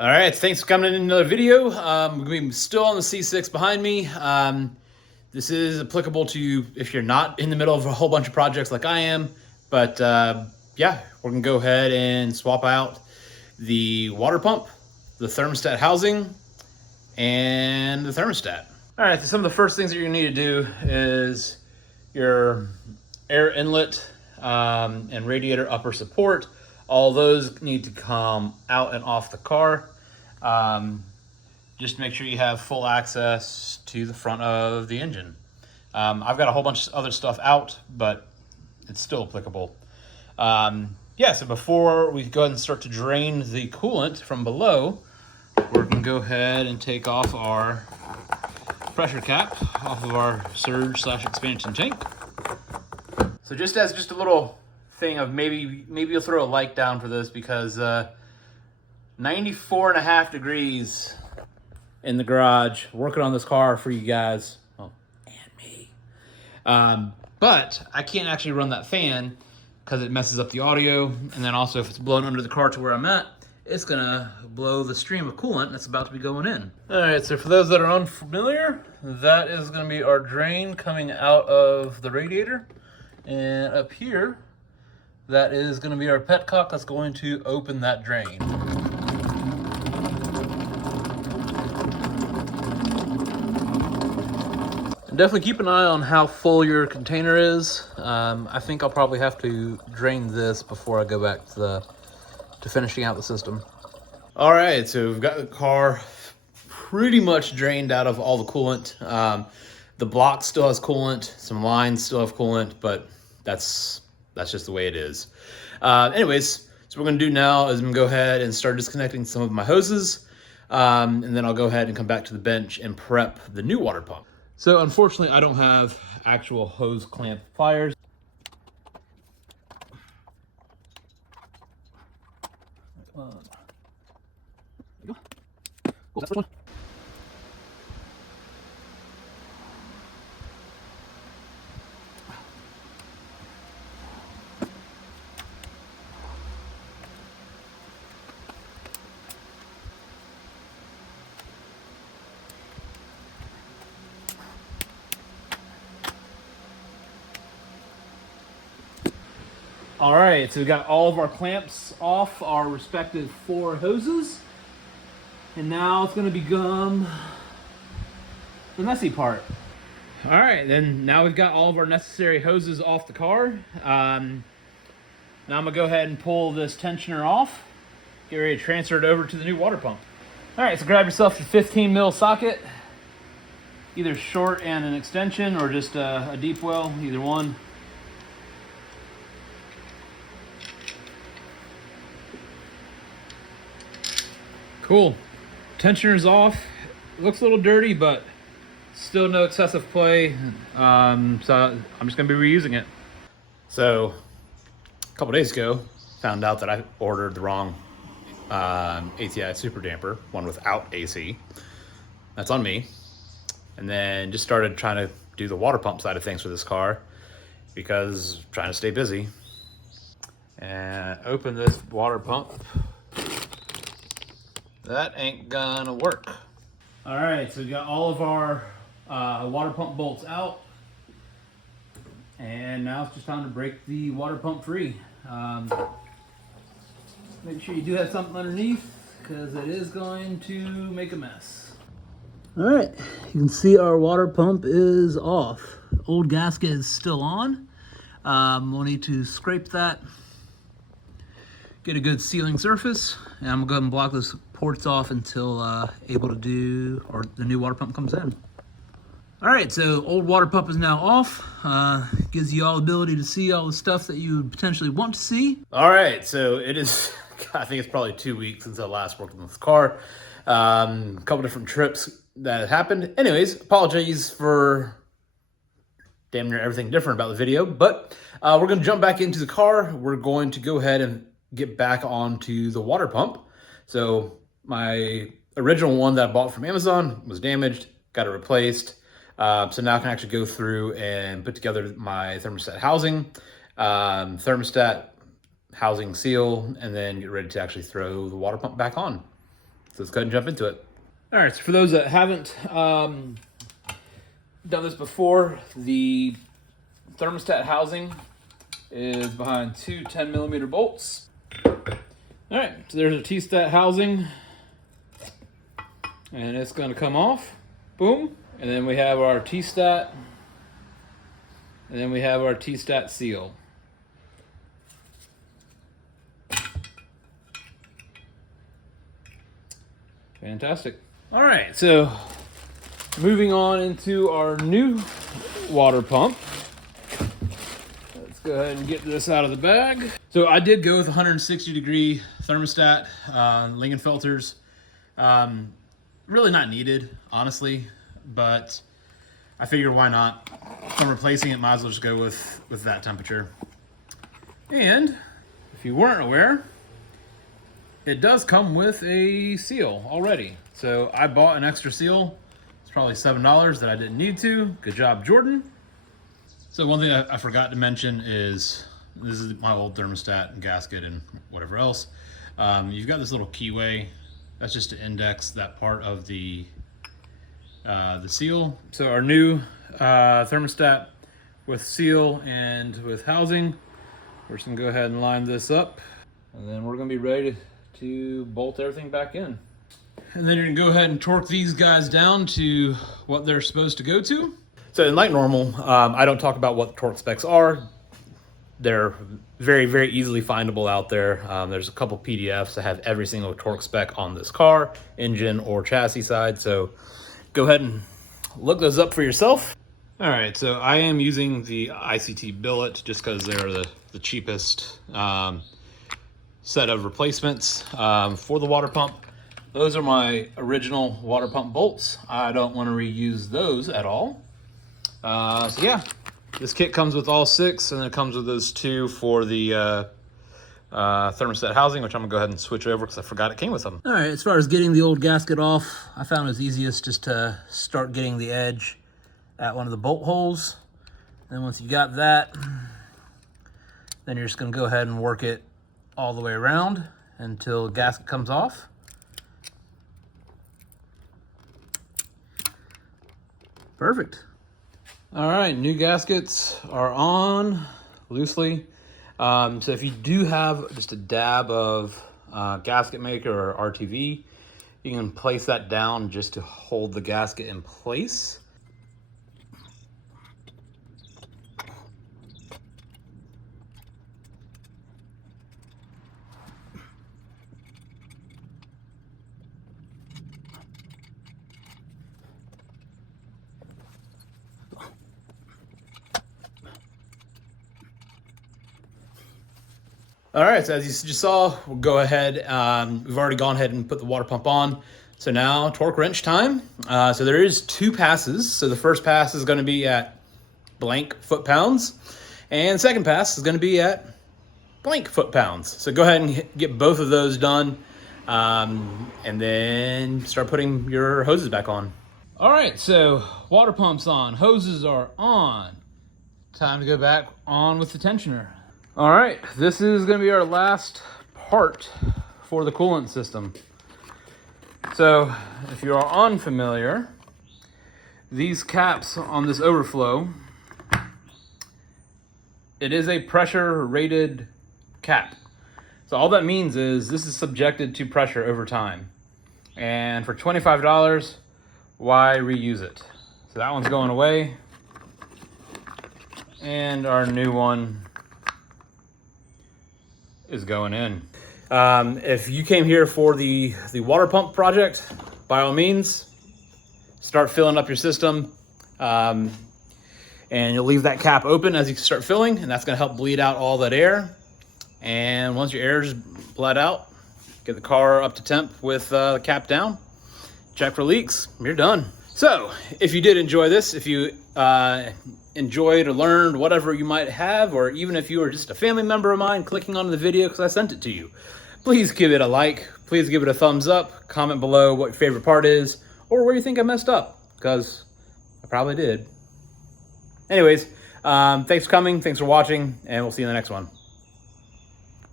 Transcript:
All right, thanks for coming in another video. We're going to be still on the C6 behind me. This is applicable to if you're not in the middle of a whole bunch of projects like I am. But yeah, we're going to go ahead and swap out the water pump, the thermostat housing, and the thermostat. All right, so some of the first things that you're going to need to do is your air inlet and radiator upper support. All those need to come out and off the car. Just make sure you have full access to the front of the engine. I've got a whole bunch of other stuff out, but it's still applicable. Yeah, so before we go ahead and start to drain the coolant from below, we're gonna go ahead and take off our pressure cap off of our surge/expansion tank. So just a little thing of maybe you'll throw a like down for this because 94.5 degrees in the garage working on this car for you guys, well, and me. But I can't actually run that fan because it messes up the audio, and then also if it's blown under the car to where I'm at, it's gonna blow the stream of coolant that's about to be going in. All right, so for those that are unfamiliar, that is gonna be our drain coming out of the radiator, and up here, that is going to be our petcock that's going to open that drain. And definitely keep an eye on how full your container is. I think I'll probably have to drain this before I go back to finishing out the system. All right, so we've got the car pretty much drained out of all the coolant. The block still has coolant, some lines still have coolant, but that's just the way it is. Anyways, so what we're gonna do now is I'm gonna go ahead and start disconnecting some of my hoses, and then I'll go ahead and come back to the bench and prep the new water pump. So unfortunately, I don't have actual hose clamp pliers. There you go. Cool, that's the first one. All right, so we got all of our clamps off our respective 4 hoses. And now it's gonna become the messy part. All right, then now we've got all of our necessary hoses off the car. Now I'm gonna go ahead and pull this tensioner off, get ready to transfer it over to the new water pump. All right, so grab yourself a 15 mil socket, either short and an extension or just a deep well, either one. Cool. Tensioner's off. It looks a little dirty, but still no excessive play. So I'm just gonna be reusing it. So a couple days ago, found out that I ordered the wrong ATI super damper, one without AC. That's on me. And then just started trying to do the water pump side of things for this car because I'm trying to stay busy. And open this water pump. That ain't gonna work. All right, so we got all of our water pump bolts out. And now it's just time to break the water pump free. Make sure you do have something underneath because it is going to make a mess. All right, you can see our water pump is off. Old gasket is still on. We'll need to scrape that, get a good sealing surface, and I'm gonna go ahead and block those ports off until able to do, or the new water pump comes in. All right, so old water pump is now off. Gives you all the ability to see all the stuff that you would potentially want to see. All right, so it is, I think it's probably 2 weeks since I last worked on this car. A couple different trips that happened. Anyways, apologies for damn near everything different about the video, but we're gonna jump back into the car. We're going to go ahead and get back onto the water pump. So my original one that I bought from Amazon was damaged, got it replaced. So now I can actually go through and put together my thermostat housing, thermostat housing seal, and then get ready to actually throw the water pump back on. So let's go ahead and jump into it. All right, so for those that haven't done this before, the thermostat housing is behind two 10mm bolts. All right, so there's a T-stat housing, and it's going to come off. Boom. And then we have our T-stat, and then we have our T-stat seal. Fantastic. All right, so moving on into our new water pump. Let's go ahead and get this out of the bag. So I did go with 160 degree thermostat, Lincoln filters. Really not needed, honestly, but I figured why not? If I'm replacing it, might as well just go with that temperature. And if you weren't aware, it does come with a seal already. So I bought an extra seal. It's probably $7 that I didn't need to. Good job, Jordan. So one thing I forgot to mention is, this is my old thermostat and gasket and whatever else. You've got this little keyway. That's just to index that part of the seal. So our new thermostat with seal and with housing, we're just gonna go ahead and line this up, and then we're gonna be ready to bolt everything back in. And then you're gonna go ahead and torque these guys down to what they're supposed to go to. So like normal, I don't talk about what the torque specs are. They're very, very easily findable out there. There's a couple PDFs that have every single torque spec on this car, engine or chassis side. So go ahead and look those up for yourself. All right, so I am using the ICT billet just because they're the cheapest set of replacements for the water pump. Those are my original water pump bolts. I don't want to reuse those at all. So yeah, this kit comes with all 6, and then it comes with those 2 for the thermostat housing, which I'm gonna go ahead and switch over because I forgot it came with them. All right, as far as getting the old gasket off, I found it was easiest just to start getting the edge at one of the bolt holes. And once you got that, then you're just gonna go ahead and work it all the way around until the gasket comes off. Perfect. All right, new gaskets are on loosely. So if you do have just a dab of gasket maker or RTV, you can place that down just to hold the gasket in place. All right, so as you just saw, we'll go ahead. We've already gone ahead and put the water pump on. So now torque wrench time. So there is 2 passes. So the first pass is gonna be at blank foot-pounds, and the second pass is gonna be at blank foot-pounds. So go ahead and get both of those done, and then start putting your hoses back on. All right, so water pump's on, hoses are on. Time to go back on with the tensioner. All right, this is gonna be our last part for the coolant system. So if you are unfamiliar, these caps on this overflow, it is a pressure rated cap. So all that means is this is subjected to pressure over time. And for $25, why reuse it? So that one's going away. And our new one is going in. If you came here for the water pump project, by all means, start filling up your system. And you'll leave that cap open as you start filling, and that's gonna help bleed out all that air. And once your air is bled out, get the car up to temp with the cap down, check for leaks, you're done. So if you did enjoy this, if you enjoyed or learned whatever you might have, or even if you were just a family member of mine clicking on the video because I sent it to you, please give it a like, please give it a thumbs up, comment below what your favorite part is, or where you think I messed up, because I probably did. Anyways, thanks for coming, thanks for watching, and we'll see you in the next one.